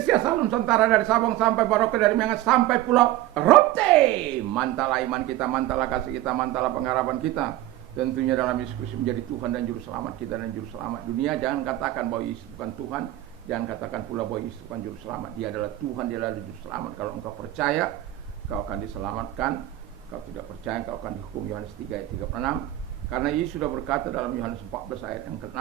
Indonesia, Salam Nusantara, dari Sabang sampai Merauke, dari Miangas sampai Pulau Rote. Mantalah iman kita, mantalah kasih kita, mantalah pengharapan kita. Tentunya dalam Yesus Kristus menjadi Tuhan dan Juru Selamat kita dan Juru Selamat dunia. Jangan katakan bahwa Yesus bukan Tuhan. Jangan katakan pula bahwa Yesus bukan Juru Selamat. Dia adalah Tuhan, dia adalah Juru Selamat. Kalau engkau percaya, kau akan diselamatkan. Kalau tidak percaya, kau akan dihukum. Yohanes 3 ayat 36. Karena Yesus sudah berkata dalam Yohanes 14 ayat yang ke-6,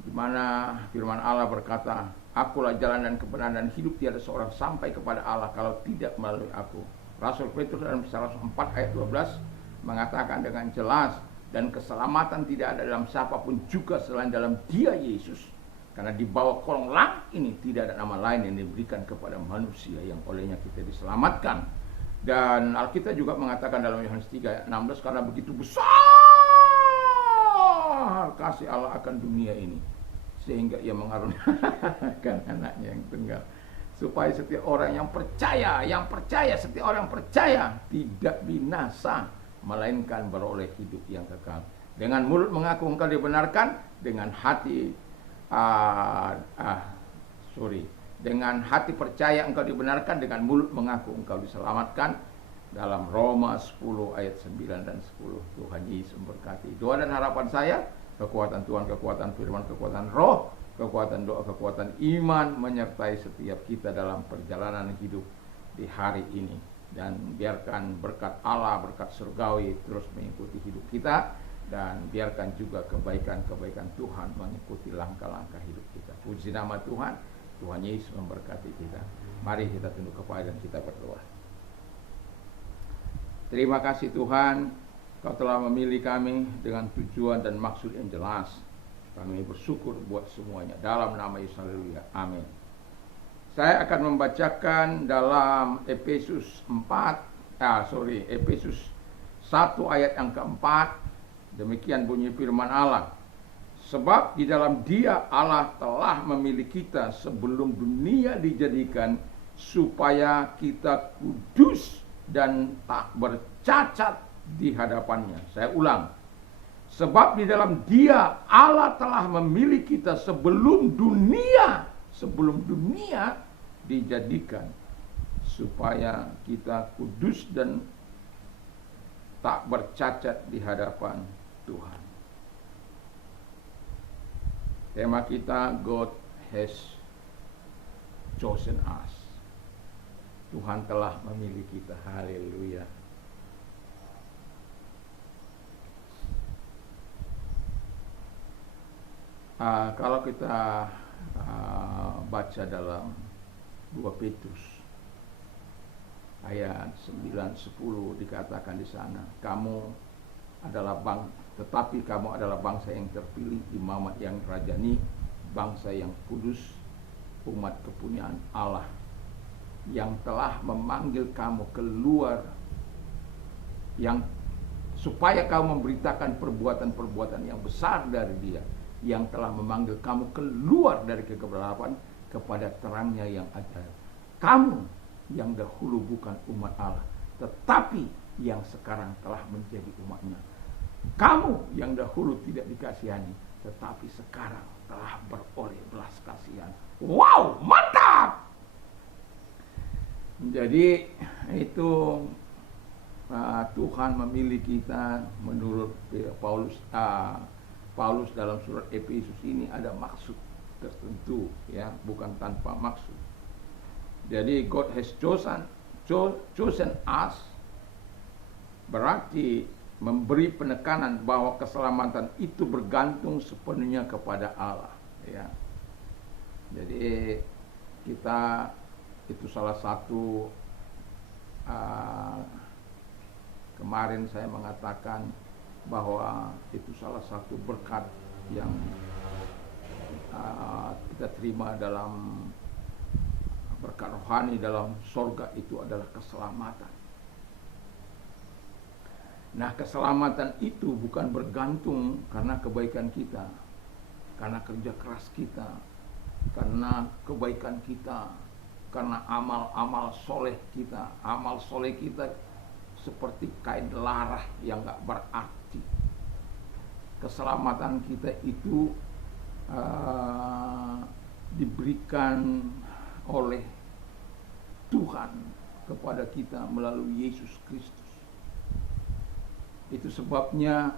di mana firman Allah berkata, akulah jalan dan kebenaran dan hidup, tiada seorang sampai kepada Allah kalau tidak melalui aku. Rasul Petrus dalam Kisah Rasul 4 ayat 12 mengatakan dengan jelas, dan keselamatan tidak ada dalam siapapun juga selain dalam Dia Yesus. Karena di bawah kolong langit ini tidak ada nama lain yang diberikan kepada manusia yang olehnya kita diselamatkan. Dan Alkitab juga mengatakan dalam Yohanes 3 ayat 16, karena begitu besar kasih Allah akan dunia ini, sehingga ia mengaruniakan anaknya yang tunggal, supaya setiap orang yang percaya, setiap orang percaya tidak binasa, melainkan beroleh hidup yang kekal. Dengan mulut mengaku engkau dibenarkan, dengan hati dengan hati percaya engkau dibenarkan, dengan mulut mengaku engkau diselamatkan. Dalam Roma 10 ayat 9 dan 10. Tuhan Yesus memberkati. Doa dan harapan saya, kekuatan Tuhan, kekuatan firman, kekuatan roh, kekuatan doa, kekuatan iman menyertai setiap kita dalam perjalanan hidup di hari ini. Dan biarkan berkat Allah, berkat surgawi terus mengikuti hidup kita. Dan biarkan juga kebaikan-kebaikan Tuhan mengikuti langkah-langkah hidup kita. Puji nama Tuhan. Tuhan Yesus memberkati kita. Mari kita tunduk kepala dan kita berdoa. Terima kasih Tuhan, Kau telah memilih kami dengan tujuan dan maksud yang jelas. Kami bersyukur buat semuanya. Dalam nama Yesus, haleluya. Amin. Saya akan membacakan dalam Efesus 1 ayat yang keempat. Demikian bunyi firman Allah. Sebab di dalam Dia Allah telah memilih kita sebelum dunia dijadikan, supaya kita kudus dan tak bercacat di hadapannya. Saya ulang. Sebab di dalam Dia Allah telah memilih kita sebelum dunia dijadikan, supaya kita kudus dan tak bercacat di hadapan Tuhan. Tema kita, God has chosen us. Tuhan telah memilih kita. Haleluya. Kalau kita baca dalam 2 Petrus ayat 9-10, dikatakan di sana, tetapi kamu adalah bangsa yang terpilih, imamat yang rajani, bangsa yang kudus, umat kepunyaan Allah, yang telah memanggil kamu keluar, supaya kamu memberitakan perbuatan-perbuatan yang besar dari Dia, yang telah memanggil kamu keluar dari kegelapan kepada terangnya yang ajaib. Kamu yang dahulu bukan umat Allah, tetapi yang sekarang telah menjadi umatnya. Kamu yang dahulu tidak dikasihani, tetapi sekarang telah beroleh belas kasihan. Wow, mantap! Jadi itu Tuhan memilih kita menurut Paulus dalam surat Efesus ini ada maksud tertentu, ya, bukan tanpa maksud. Jadi God has chosen us berarti memberi penekanan bahwa keselamatan itu bergantung sepenuhnya kepada Allah, ya. Jadi kita itu salah satu kemarin saya mengatakan bahwa itu salah satu berkat yang kita terima dalam berkat rohani dalam sorga, itu adalah keselamatan. Nah, keselamatan itu bukan bergantung karena kebaikan kita, karena kerja keras kita, karena kebaikan kita, karena amal-amal soleh kita. Amal soleh kita seperti kain larah yang gak berarti. Keselamatan kita itu diberikan oleh Tuhan kepada kita melalui Yesus Kristus. Itu sebabnya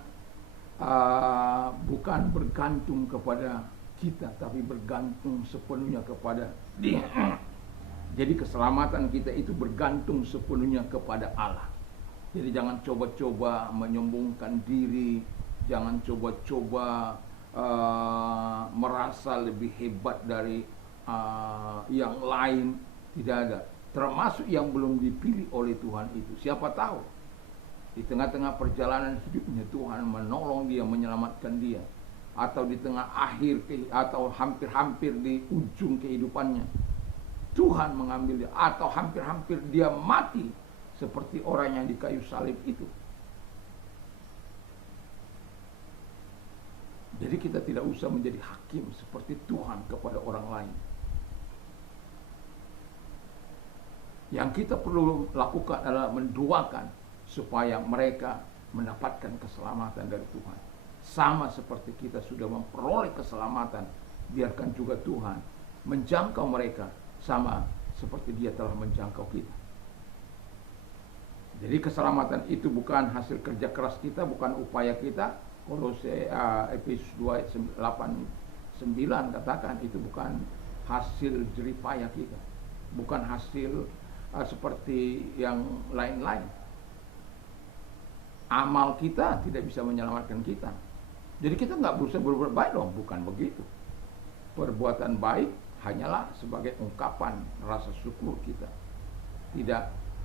bukan bergantung kepada kita, tapi bergantung sepenuhnya kepada Dia. Jadi keselamatan kita itu bergantung sepenuhnya kepada Allah. Jadi jangan coba-coba menyombongkan diri, jangan coba-coba merasa lebih hebat dari yang lain. Tidak ada. Termasuk yang belum dipilih oleh Tuhan itu. Siapa tahu di tengah-tengah perjalanan hidupnya Tuhan menolong dia, menyelamatkan dia. Atau di tengah akhir atau hampir-hampir di ujung kehidupannya Tuhan mengambil dia, atau hampir-hampir dia mati seperti orang yang di kayu salib itu. Jadi kita tidak usah menjadi hakim seperti Tuhan kepada orang lain. Yang kita perlu lakukan adalah mendoakan supaya mereka mendapatkan keselamatan dari Tuhan. Sama seperti kita sudah memperoleh keselamatan, biarkan juga Tuhan menjangkau mereka sama seperti Dia telah menjangkau kita. Jadi keselamatan itu bukan hasil kerja keras kita, bukan upaya kita. Kolose Efesus 2 ayat 8-9 katakan itu bukan hasil jeripaya kita, bukan hasil seperti yang lain-lain. Amal kita tidak bisa menyelamatkan kita. Jadi kita nggak berusaha berbuat baik dong, bukan begitu. Perbuatan baik hanyalah sebagai ungkapan rasa syukur kita.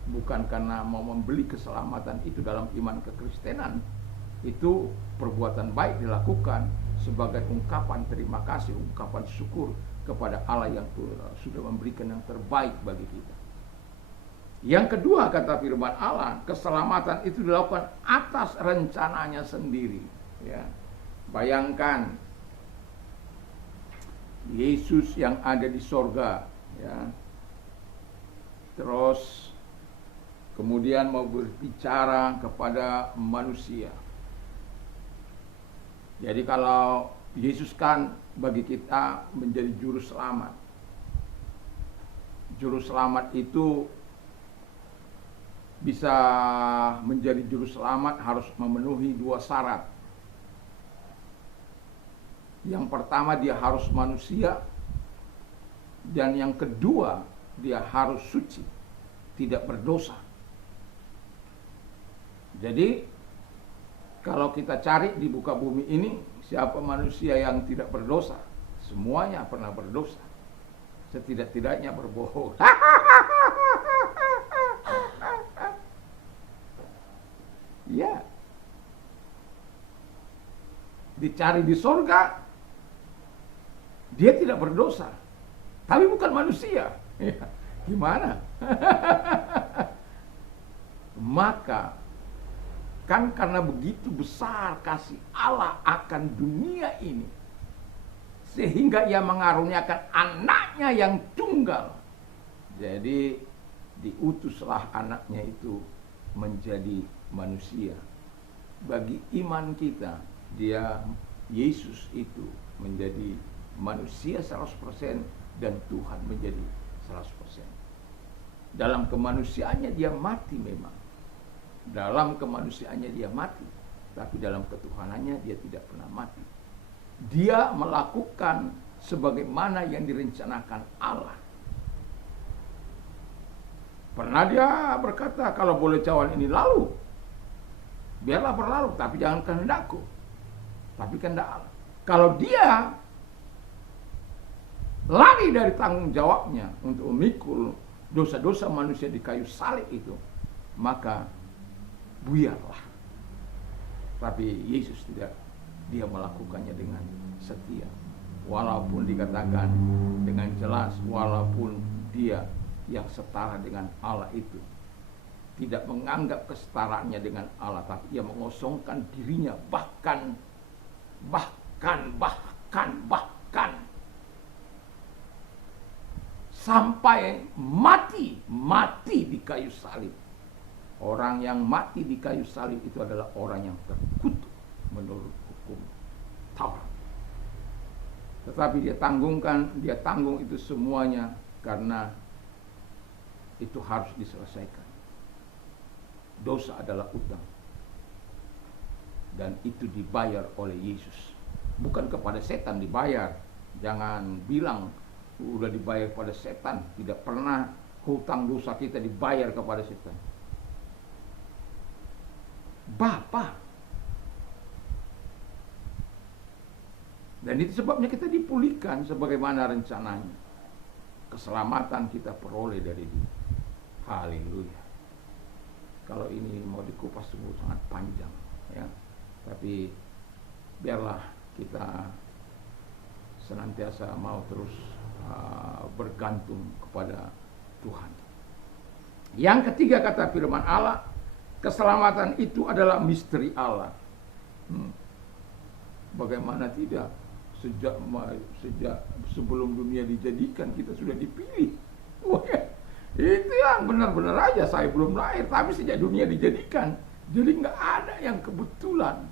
Bukan karena mau membeli keselamatan itu dalam iman kekristenan. Itu perbuatan baik dilakukan sebagai ungkapan terima kasih, ungkapan syukur kepada Allah yang sudah memberikan yang terbaik bagi kita. Yang kedua, kata firman Allah, keselamatan itu dilakukan atas rencananya sendiri. Ya. Bayangkan Yesus yang ada di sorga, ya. Terus kemudian mau berbicara kepada manusia. Jadi kalau Yesus kan bagi kita menjadi juru selamat. Juru selamat itu bisa menjadi juru selamat harus memenuhi 2 syarat. Yang pertama, dia harus manusia, dan yang kedua, dia harus suci, tidak berdosa. Jadi kalau kita cari di muka bumi ini, siapa manusia yang tidak berdosa? Semuanya pernah berdosa, setidak-tidaknya berbohong. Ya, dicari di sorga, dia tidak berdosa, tapi bukan manusia. Ya, gimana? Maka kan karena begitu besar kasih Allah akan dunia ini, sehingga Ia mengaruniakan anaknya yang tunggal. Jadi diutuslah anaknya itu menjadi manusia. Bagi iman kita, dia Yesus itu menjadi manusia 100% dan Tuhan menjadi 100%. Dalam kemanusiaannya dia mati memang. Dalam kemanusiaannya dia mati, tapi dalam ketuhanannya dia tidak pernah mati. Dia melakukan sebagaimana yang direncanakan Allah. Pernah dia berkata, kalau boleh cawan ini lalu, biarlah berlalu, tapi jangan kehendakku, tapi kehendak Allah. Kalau dia lari dari tanggung jawabnya untuk memikul dosa-dosa manusia di kayu salib itu, maka buyarlah. Tapi Yesus tidak, dia melakukannya dengan setia. Walaupun dikatakan dengan jelas, walaupun dia yang setara dengan Allah itu tidak menganggap kesetaraannya dengan Allah, tapi ia mengosongkan dirinya, bahkan sampai mati di kayu salib. Orang yang mati di kayu salib itu adalah orang yang terkutuk menurut hukum Taurat. Tetapi dia tanggung itu semuanya karena itu harus diselesaikan. Dosa adalah utang. Dan itu dibayar oleh Yesus. Bukan kepada setan dibayar. Jangan bilang udah dibayar kepada setan. Tidak pernah hutang dosa kita dibayar kepada setan. Bapa. Dan itu sebabnya kita dipulihkan sebagaimana rencananya. Keselamatan kita peroleh dari Dia. Haleluya. Kalau ini mau dikupas sungguh sangat panjang, ya. Tapi biarlah kita senantiasa mau terus bergantung kepada Tuhan. Yang ketiga kata firman Allah, keselamatan itu adalah misteri Allah. Bagaimana tidak? Sejak sebelum dunia dijadikan kita sudah dipilih. Wah, itu yang benar-benar aja saya belum lahir, tapi sejak dunia dijadikan. Jadi nggak ada yang kebetulan.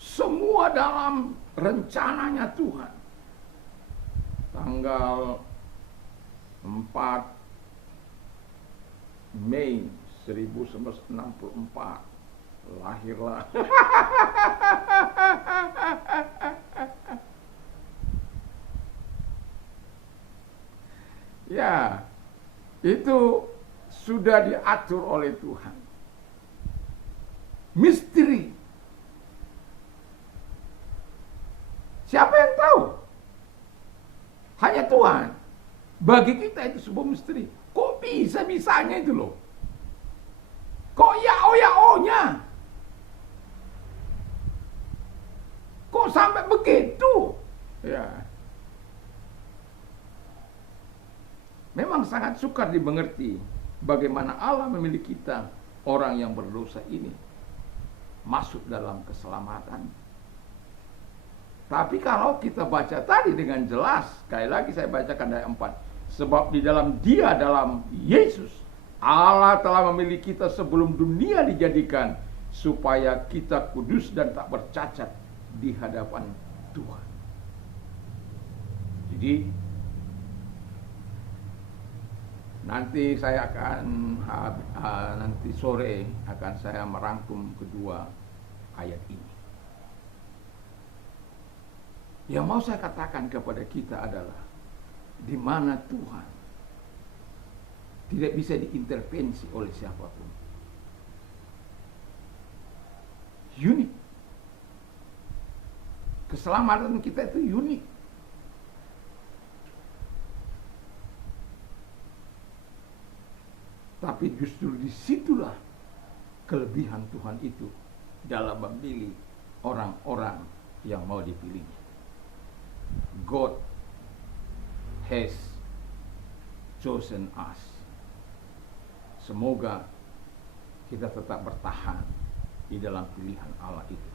Semua dalam rencananya Tuhan. Tanggal 4 Mei 1964 lahirlah ya, itu sudah diatur oleh Tuhan. Misteri. Siapa yang tahu? Hanya Tuhan. Bagi kita itu sebuah misteri. Kok bisa-bisanya itu loh? Kok ya-o-ya-o-nya? Kok sampai begitu? Ya. Memang sangat sukar dimengerti bagaimana Allah memilih kita, orang yang berdosa ini, masuk dalam keselamatan. Tapi kalau kita baca tadi dengan jelas, sekali lagi saya bacakan ayat 4. Sebab di dalam Dia, dalam Yesus, Allah telah memilih kita sebelum dunia dijadikan, supaya kita kudus dan tak bercacat di hadapan Tuhan. Jadi nanti saya akan nanti sore akan saya merangkum kedua ayat ini. Yang mau saya katakan kepada kita adalah di mana Tuhan tidak bisa diintervensi oleh siapapun. Unik. Keselamatan kita itu unik. Tapi justru disitulah kelebihan Tuhan itu dalam memilih orang-orang yang mau dipilih. God has chosen us. Semoga kita tetap bertahan di dalam pilihan Allah itu.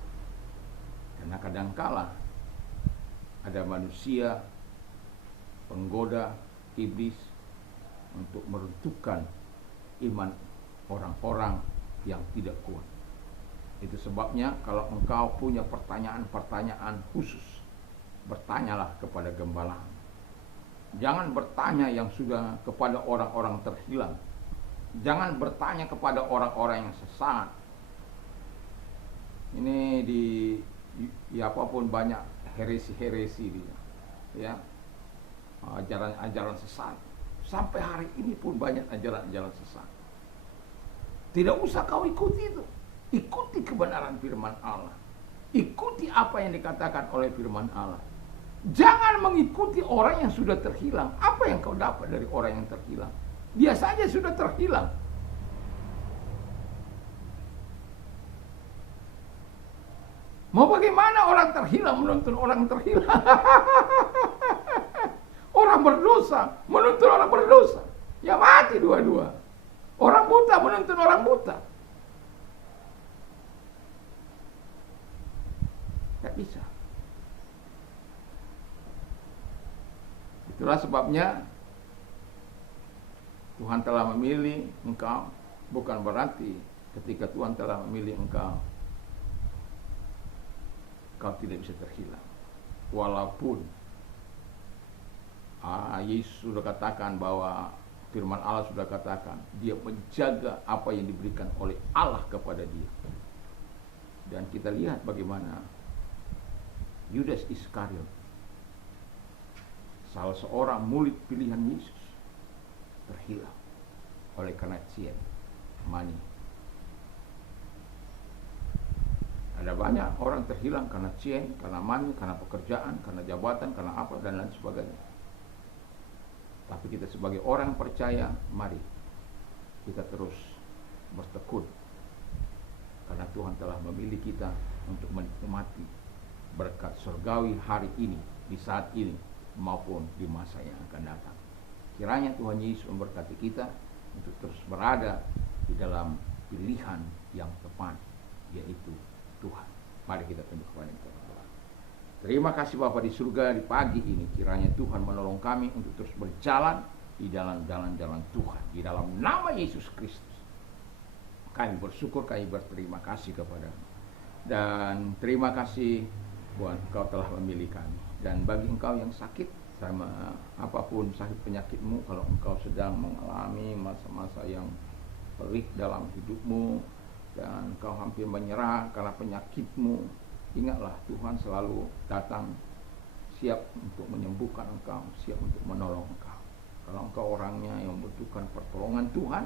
Karena kadangkala ada manusia penggoda iblis untuk meruntuhkan iman orang-orang yang tidak kuat. Itu sebabnya kalau engkau punya pertanyaan-pertanyaan khusus, bertanyalah kepada gembala. Jangan bertanya yang sudah kepada orang-orang terhilang. Jangan bertanya kepada orang-orang yang sesat. Ini ya apapun banyak heresi-heresi dia. Ya. Ajaran-ajaran sesat. Sampai hari ini pun banyak ajaran-ajaran sesat. Tidak usah kau ikuti itu. Ikuti kebenaran firman Allah. Ikuti apa yang dikatakan oleh firman Allah. Jangan mengikuti orang yang sudah terhilang. Apa yang kau dapat dari orang yang terhilang? Dia saja sudah terhilang. Mau bagaimana orang terhilang menuntun orang terhilang? Orang berdosa menuntun orang berdosa, ya mati dua-dua. Orang buta menuntun orang buta. Tidak bisa. Itulah sebabnya Tuhan telah memilih engkau. Bukan berarti ketika Tuhan telah memilih engkau, kau tidak bisa terhilang. Walaupun Yesus sudah katakan bahwa firman Allah sudah katakan dia menjaga apa yang diberikan oleh Allah kepada dia. Dan kita lihat bagaimana Yudas Iskariot, salah seorang murid pilihan Yesus, terhilang oleh karena cien, money. Ada banyak orang terhilang karena cien, karena money, karena pekerjaan, karena jabatan, karena apa dan lain sebagainya. Tapi kita sebagai orang percaya, mari kita terus bertekun. Karena Tuhan telah memilih kita untuk menikmati berkat surgawi hari ini, di saat ini, maupun di masa yang akan datang. Kiranya Tuhan Yesus memberkati kita untuk terus berada di dalam pilihan yang tepat, yaitu Tuhan. Mari kita tunduk kepada kita. Terima kasih Bapa di surga, di pagi ini kiranya Tuhan menolong kami untuk terus berjalan di dalam jalan-jalan Tuhan, di dalam nama Yesus Kristus. Kami bersyukur, kami berterima kasih kepada-Mu. Dan terima kasih buat Engkau telah memilih kami. Dan bagi Engkau yang sakit, sama apapun sakit penyakitmu, kalau Engkau sedang mengalami masa-masa yang pelik dalam hidupmu dan Engkau hampir menyerah karena penyakitmu, ingatlah Tuhan selalu datang siap untuk menyembuhkan engkau, siap untuk menolong engkau. Kalau engkau orangnya yang membutuhkan pertolongan Tuhan,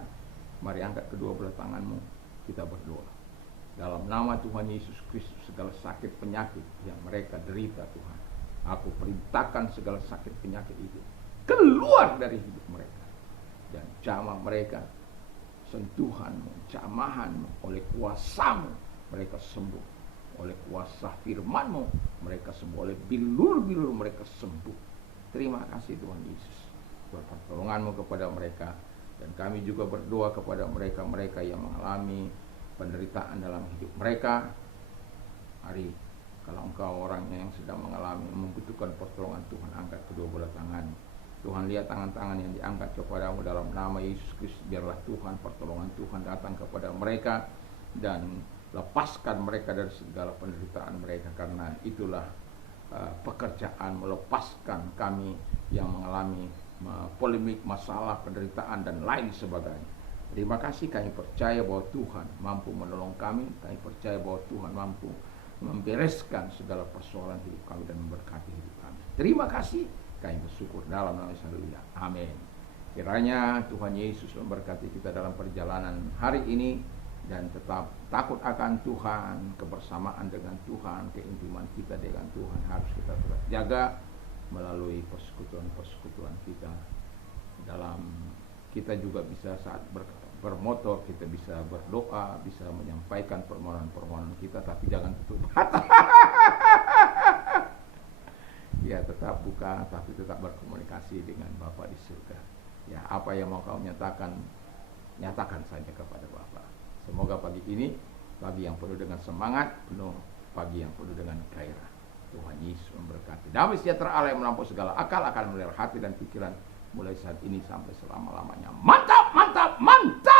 mari angkat kedua belah tanganmu, kita berdoa. Dalam nama Tuhan Yesus Kristus, segala sakit penyakit yang mereka derita Tuhan, aku perintahkan segala sakit penyakit itu keluar dari hidup mereka. Dan jamah mereka, sentuhanmu, jamahanmu, oleh kuasamu mereka sembuh. Oleh kuasa firman-Mu mereka sembuh, oleh bilur-bilur mereka sembuh. Terima kasih Tuhan Yesus buat pertolongan-Mu kepada mereka. Dan kami juga berdoa kepada mereka-mereka yang mengalami penderitaan dalam hidup mereka. Mari, kalau engkau orangnya yang sedang mengalami, membutuhkan pertolongan Tuhan, angkat kedua belah tangan. Tuhan, lihat tangan-tangan yang diangkat kepada-Mu dalam nama Yesus Kristus. Biarlah Tuhan, pertolongan Tuhan datang kepada mereka dan lepaskan mereka dari segala penderitaan mereka, karena itulah pekerjaan melepaskan kami yang mengalami polemik, masalah, penderitaan dan lain sebagainya. Terima kasih, kami percaya bahwa Tuhan mampu menolong kami, kami percaya bahwa Tuhan mampu membereskan segala persoalan hidup kami dan memberkati hidup kami. Terima kasih, kami bersyukur dalam nama Yesus. Haleluya. Amin. Kiranya Tuhan Yesus memberkati kita dalam perjalanan hari ini, dan tetap takut akan Tuhan, kebersamaan dengan Tuhan, keintiman kita dengan Tuhan harus kita terus jaga melalui persekutuan-persekutuan kita. Dalam kita juga bisa saat bermotor, kita bisa berdoa, bisa menyampaikan permohonan-permohonan kita, tapi jangan tutup mata. Ya, tetap buka, tapi tetap berkomunikasi dengan Bapa di surga. Ya, apa yang mau kau nyatakan, nyatakan saja kepada Bapa. Semoga pagi ini, pagi yang penuh dengan semangat, pagi yang penuh dengan gairah. Tuhan Yesus memberkati. Damai sejahtera Allah yang melampaui segala akal akan melihara hati dan pikiran mulai saat ini sampai selama-lamanya. Mantap, mantap, mantap.